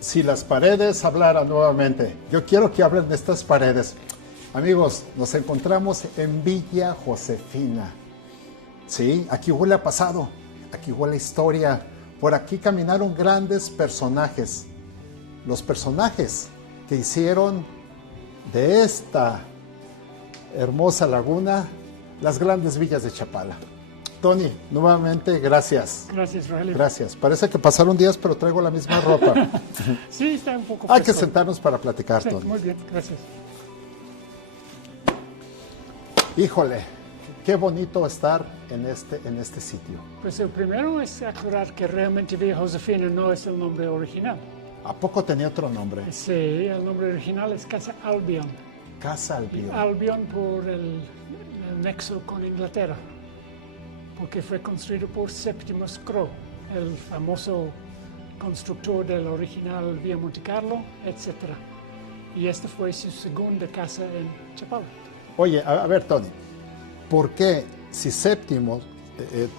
Si las paredes hablaran nuevamente, yo quiero que hablen de estas paredes. Amigos, nos encontramos en Villa Josefina. Sí, aquí huele a pasado, aquí huele a historia. Por aquí caminaron grandes personajes. Los personajes que hicieron de esta hermosa laguna las grandes villas de Chapala. Tony, nuevamente, gracias. Gracias, Rogelio. Gracias. Parece que pasaron días, pero traigo la misma ropa. Sí, está un poco Hay fresco. que sentarnos para platicar, Sí, Tony. muy bien, gracias. Híjole, qué bonito estar en este sitio. Pues el primero es aclarar que realmente Villa Josefina no es el nombre original. ¿A poco tenía otro nombre? Sí, el nombre original es Casa Albion. Casa Albion. Albion por el nexo con Inglaterra, porque fue construido por Séptimo Scroll, el famoso constructor del original Vía Monte Carlo, etc. Y esta fue su segunda casa en Chapala. Oye, a ver, Tony, ¿por qué si Séptimo,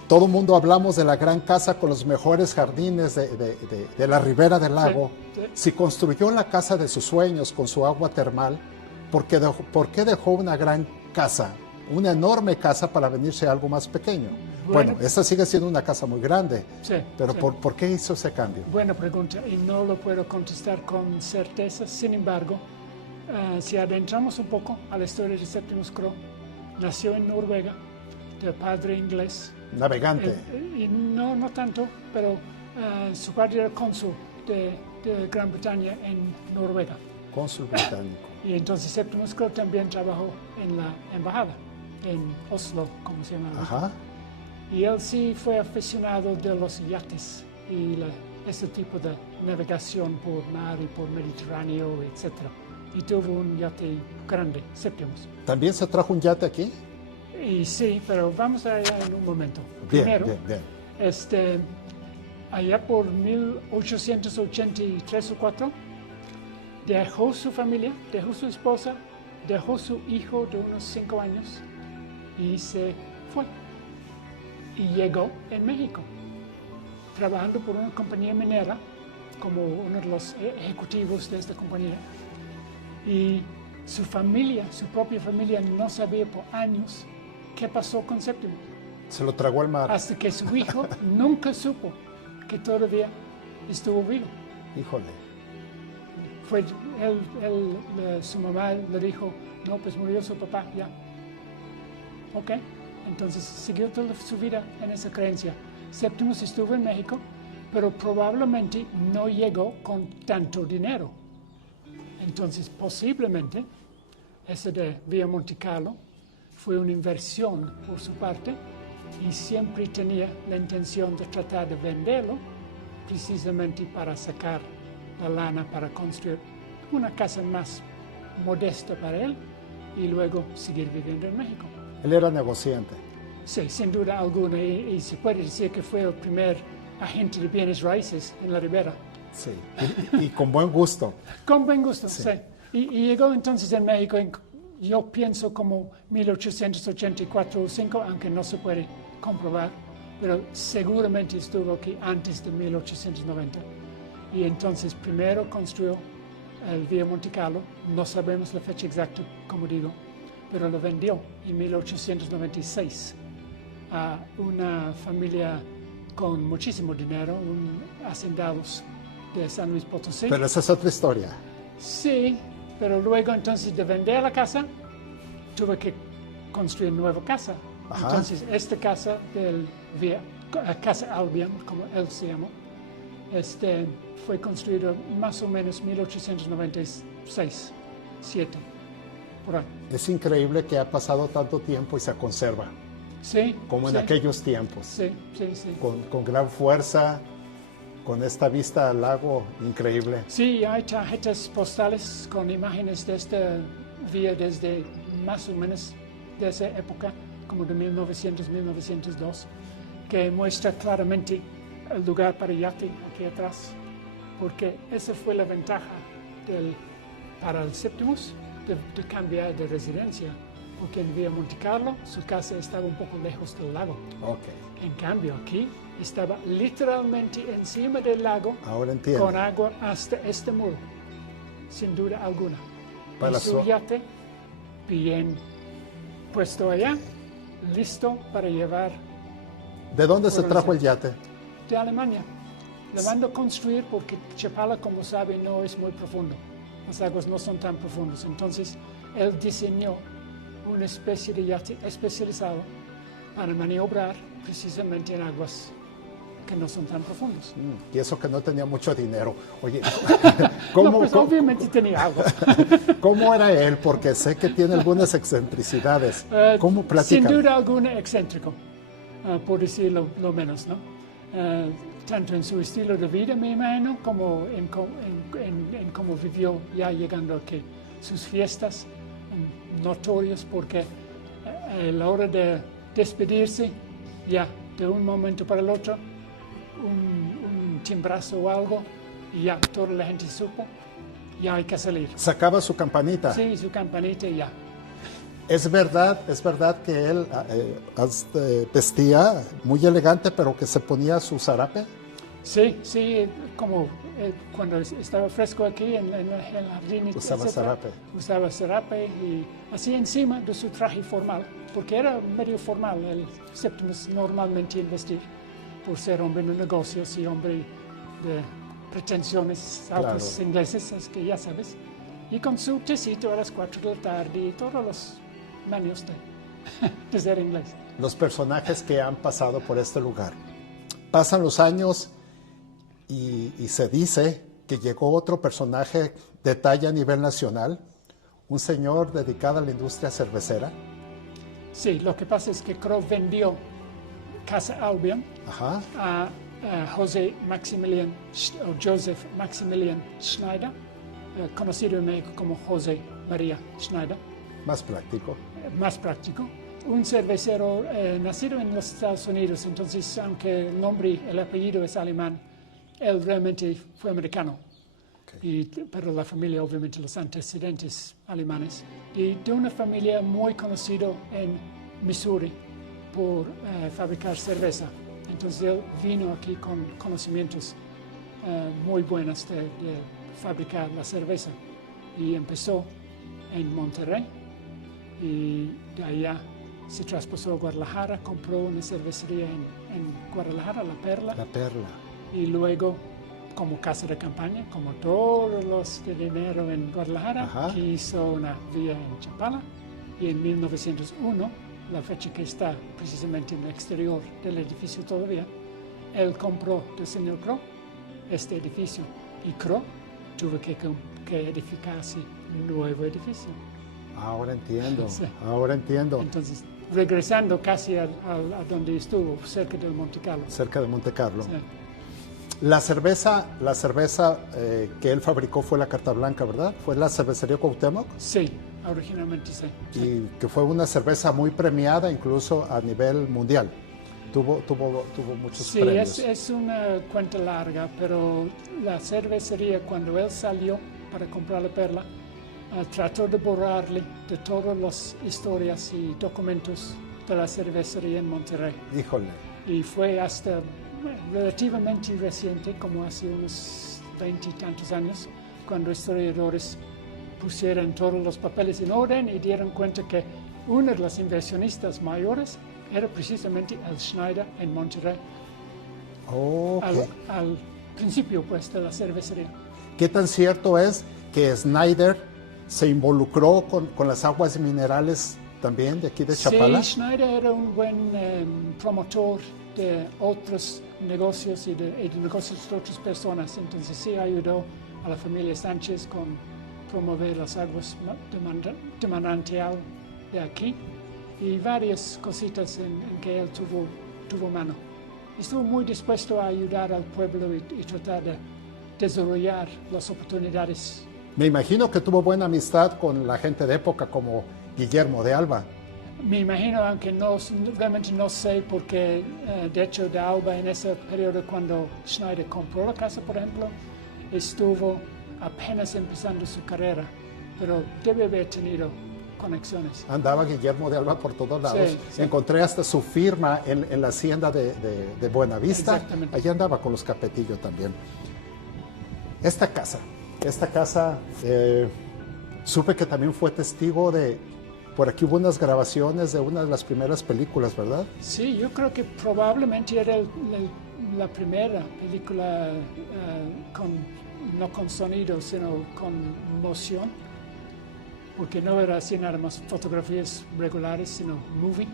todo el mundo hablamos de la gran casa con los mejores jardines de la ribera del lago, sí. si construyó la casa de sus sueños con su agua termal, ¿por qué dejó una gran casa, una enorme casa para venirse a algo más pequeño? Bueno, esta sigue siendo una casa muy grande, sí, pero sí. ¿por qué hizo ese cambio? Buena pregunta y no lo puedo contestar con certeza. Sin embargo, si adentramos un poco a la historia de Séptimo Scroll, nació en Noruega, de padre inglés. Navegante. Y no tanto, pero su padre era cónsul de Gran Bretaña en Noruega. Cónsul británico. Y entonces Séptimo Scroll también trabajó en la embajada, en Oslo, como se llama. Ajá. Y él sí fue aficionado de los yates y ese tipo de navegación por mar y por Mediterráneo, etc. Y tuvo un yate grande, Séptimos. ¿También se trajo un yate aquí? Y sí, pero vamos allá en un momento. Bien, Primero, bien. allá por 1883 o 4, dejó su familia, dejó su esposa, dejó su hijo de unos 5 años y se fue. Y llegó en México, trabajando por una compañía minera, como uno de los ejecutivos de esta compañía. Y su familia, su propia familia, no sabía por años qué pasó con Séptimo. Se lo tragó al mar. Hasta que su hijo nunca supo que todavía estuvo vivo. Híjole. Su mamá le dijo, no, pues murió su papá, ya. Ok. Entonces siguió toda su vida en esa creencia. Séptimo estuvo en México, pero probablemente no llegó con tanto dinero. Entonces posiblemente ese de Vía Monte Carlo fue una inversión por su parte y siempre tenía la intención de tratar de venderlo precisamente para sacar la lana para construir una casa más modesta para él y luego seguir viviendo en México. Él era negociante. Sí, sin duda alguna, y se puede decir que fue el primer agente de bienes raíces en la ribera. Sí, y con buen gusto. Con buen gusto, Sí. sí. Y llegó entonces en México, yo pienso como 1884 o 5, aunque no se puede comprobar, pero seguramente estuvo aquí antes de 1890. Y entonces primero construyó el Vía Monte Carlo, no sabemos la fecha exacta, como digo, pero lo vendió en 1896 a una familia con muchísimo dinero, hacendados de San Luis Potosí. Pero esa es otra historia. Sí, pero luego entonces de vender la casa, tuve que construir una nueva casa. Ajá. Entonces esta casa del Casa Albion, como él se llamó, fue construido más o menos 1896, 7, por ahí. Es increíble que ha pasado tanto tiempo y se conserva, Sí. como en sí, aquellos tiempos, Sí. con gran fuerza, con esta vista al lago increíble. Sí, hay tarjetas postales con imágenes de esta vía desde más o menos de esa época, como de 1900, 1902, que muestra claramente el lugar para yate aquí atrás, porque esa fue la ventaja para el Séptimos de cambiar de residencia, porque en Villa Monte Carlo su casa estaba un poco lejos del lago. Ok. En cambio, aquí estaba literalmente encima del lago, Ahora entiendo. con agua hasta este muro, sin duda alguna. Para y su yate bien puesto allá, listo para llevar. ¿De dónde se trajo el yate? De Alemania. Lo mandó a construir porque Chapala, como saben, no es muy profundo. Las aguas no son tan profundas. Entonces, él diseñó una especie de yate especializado para maniobrar precisamente en aguas que no son tan profundas. Y eso que no tenía mucho dinero. Oye, No, pues obviamente tenía algo. ¿Cómo era él? Porque sé que tiene algunas excentricidades. ¿Cómo platica? Sin duda alguna excéntrico, por decirlo lo menos, ¿no? Tanto en su estilo de vida, me imagino, como en cómo vivió ya llegando aquí. Sus fiestas notorias porque a la hora de despedirse, ya de un momento para el otro, un timbrazo o algo, y ya toda la gente supo, ya hay que salir. Sacaba su campanita. Sí, su campanita y ya. Es verdad que él vestía muy elegante, pero que se ponía su zarape. Sí, como cuando estaba fresco aquí en el jardín. Usaba zarape. Usaba zarape y así encima de su traje formal, porque era medio formal. El Septimus normalmente en vestir, por ser hombre de negocios y hombre de pretensiones altas ingleses, es que ya sabes. Y con su tecito a las 4 de la tarde y todos los manios de ser inglés. Los personajes que han pasado por este lugar. Pasan los años y se dice que llegó otro personaje de talla a nivel nacional, un señor dedicado a la industria cervecera. Sí, lo que pasa es que Crowe vendió Casa Albion a Joseph Maximilian Schneider, conocido en México como José María Schneider. Más práctico. Más práctico. Un cervecero nacido en los Estados Unidos, entonces aunque el nombre, el apellido es alemán, él realmente fue americano. Pero la familia, obviamente, los antecedentes alemanes. Y de una familia muy conocida en Missouri por fabricar cerveza. Entonces él vino aquí con conocimientos muy buenos de fabricar la cerveza. Y empezó en Monterrey. Y de allá se traspasó a Guadalajara, compró una cervecería en Guadalajara, La Perla. La Perla. Y luego, como casa de campaña, como todos los de dinero en Guadalajara, hizo una vía en Chapala. Y en 1901, la fecha que está precisamente en el exterior del edificio todavía, él compró del señor Crowe este edificio. Y Crowe tuvo que edificar así un nuevo edificio. Ahora entiendo, Sí. ahora entiendo. Entonces, regresando casi a donde estuvo, cerca del Monte Carlo. Cerca de Monte Carlo. Sí. La cerveza que él fabricó fue la Carta Blanca, ¿verdad? ¿Fue la cervecería Cuauhtémoc? Sí, originalmente sí. Y que fue una cerveza muy premiada incluso a nivel mundial. Tuvo muchos premios. Sí, es una cuenta larga, pero la cervecería, cuando él salió para comprar la Perla, trató de borrarle de todas las historias y documentos de la cervecería en Monterrey. Híjole. Y fue hasta relativamente reciente, como hace unos 20 y tantos años, cuando historiadores pusieron todos los papeles en orden y dieron cuenta que uno de los inversionistas mayores era precisamente el Schneider en Monterrey. Okay. Al principio, pues, de la cervecería. ¿Qué tan cierto es que Schneider se involucró con las aguas minerales también de aquí de Chapala? Sí, Schneider era un buen promotor de otros negocios y de negocios de otras personas. Entonces sí ayudó a la familia Sánchez con promover las aguas de manantial de aquí y varias cositas en que él tuvo mano. Estuvo muy dispuesto a ayudar al pueblo y tratar de desarrollar las oportunidades. Me imagino que tuvo buena amistad con la gente de época como Guillermo de Alba. Me imagino, aunque realmente no sé, porque de hecho de Alba en ese periodo cuando Schneider compró la casa, por ejemplo, estuvo apenas empezando su carrera, pero debe haber tenido conexiones. Andaba Guillermo de Alba por todos lados. Sí, sí. Encontré hasta su firma en la hacienda de Buenavista. Exactamente. Allí andaba con los Capetillo también. Esta casa, supe que también fue testigo de, por aquí hubo unas grabaciones de una de las primeras películas, ¿verdad? Sí, yo creo que probablemente era la primera película no con sonido, sino con moción, porque no era así nada más fotografías regulares, sino movie.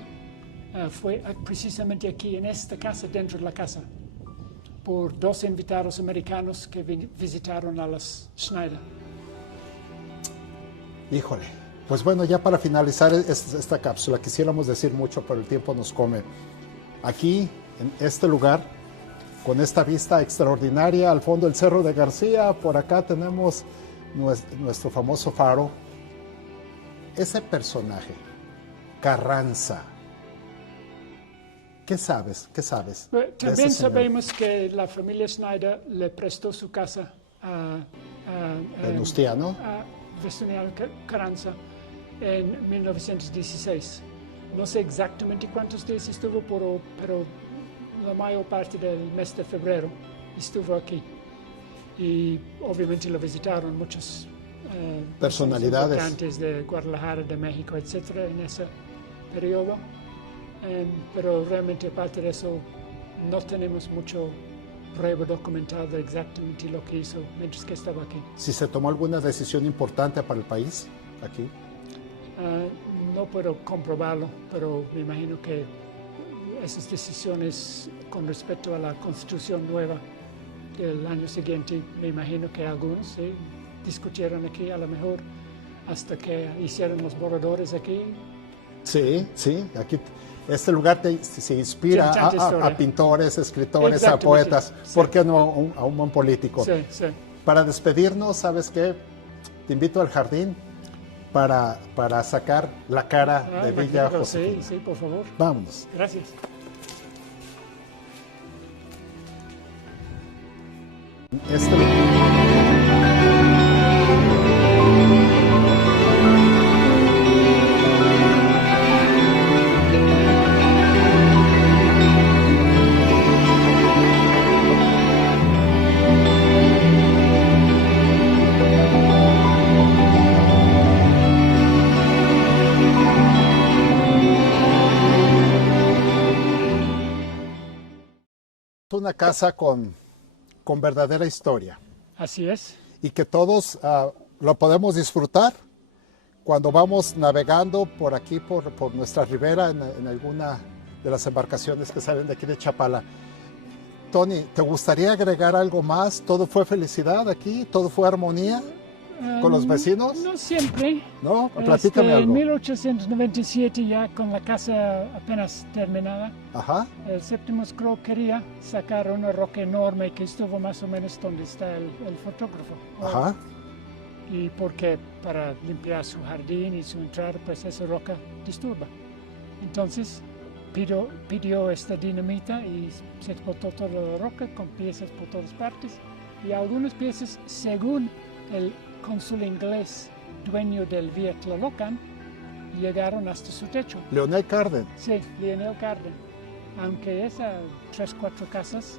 Fue precisamente aquí, en esta casa, dentro de la casa, por 2 invitados americanos que visitaron a las Schneider. Híjole. Pues bueno, ya para finalizar esta cápsula, quisiéramos decir mucho, pero el tiempo nos come. Aquí, en este lugar, con esta vista extraordinaria, al fondo el Cerro de García, por acá tenemos nuestro famoso faro. Ese personaje, Carranza, ¿qué sabes? ¿Qué sabes? También sabemos que la familia Schneider le prestó su casa a Venustiano. Venustiano Carranza en 1916. No sé exactamente cuántos días estuvo, pero la mayor parte del mes de febrero estuvo aquí. Y obviamente lo visitaron muchos personalidades importantes de Guadalajara, de México, etcétera, en ese periodo. Pero realmente aparte de eso no tenemos mucho prueba documentada de exactamente lo que hizo mientras que estaba aquí. ¿Si se tomó alguna decisión importante para el país aquí? No puedo comprobarlo, pero me imagino que esas decisiones con respecto a la Constitución nueva del año siguiente, me imagino que algunos discutieron aquí a lo mejor hasta que hicieron los borradores aquí. Sí, aquí este lugar se inspira a pintores, escritores, a poetas. Sí. ¿Por qué no a un buen político? Sí, sí. Para despedirnos, ¿sabes qué? Te invito al jardín para sacar la cara de Villa Josefina. Sí, por favor. Vámonos. Gracias. Una casa con verdadera historia. Así es. Y que todos lo podemos disfrutar cuando vamos navegando por aquí, por nuestra ribera, en alguna de las embarcaciones que salen de aquí de Chapala. Tony, ¿te gustaría agregar algo más? ¿Todo fue felicidad aquí? ¿Todo fue armonía con los vecinos? No siempre. No, platícame algo. En 1897, ya con la casa apenas terminada, el Séptimo Scroll quería sacar una roca enorme que estuvo más o menos donde está el fotógrafo. Ajá. Y porque para limpiar su jardín y su entrada, pues esa roca disturba. Entonces pidió esta dinamita y se explotó toda la roca con piezas por todas partes. Y algunas piezas, según el cónsul inglés, dueño del Vía Tlalocan, llegaron hasta su techo. Leonel Carden. Sí, Leonel Carden. Aunque esas 3 o 4 casas,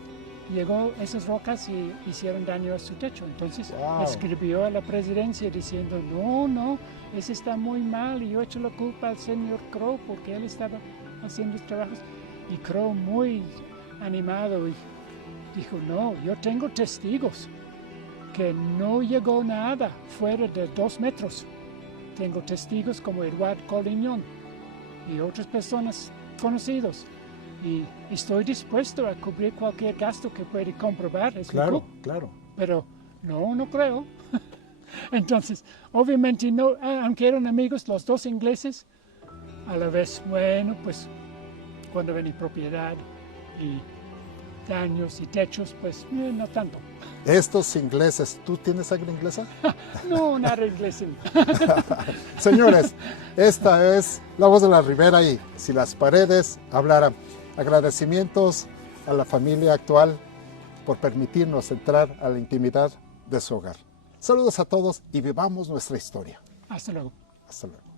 llegó esas rocas y hicieron daño a su techo. Entonces escribió a la presidencia diciendo, no, eso está muy mal y yo echo la culpa al señor Crow porque él estaba haciendo los trabajos. Y Crow, muy animado, y dijo, no, yo tengo testigos que no llegó nada fuera de 2 metros. Tengo testigos como Eduardo Collignon y otras personas conocidos. Y estoy dispuesto a cubrir cualquier gasto que puede comprobar. Claro. Pero no creo. Entonces, obviamente, no, aunque eran amigos los 2 ingleses, a la vez, bueno, pues cuando ven propiedad y daños y techos, pues no tanto. Estos ingleses, ¿tú tienes sangre inglesa? No, nada inglés. Señores, esta es La Voz de la Ribera y Si las paredes hablaran. Agradecimientos a la familia actual por permitirnos entrar a la intimidad de su hogar. Saludos a todos y vivamos nuestra historia. Hasta luego. Hasta luego.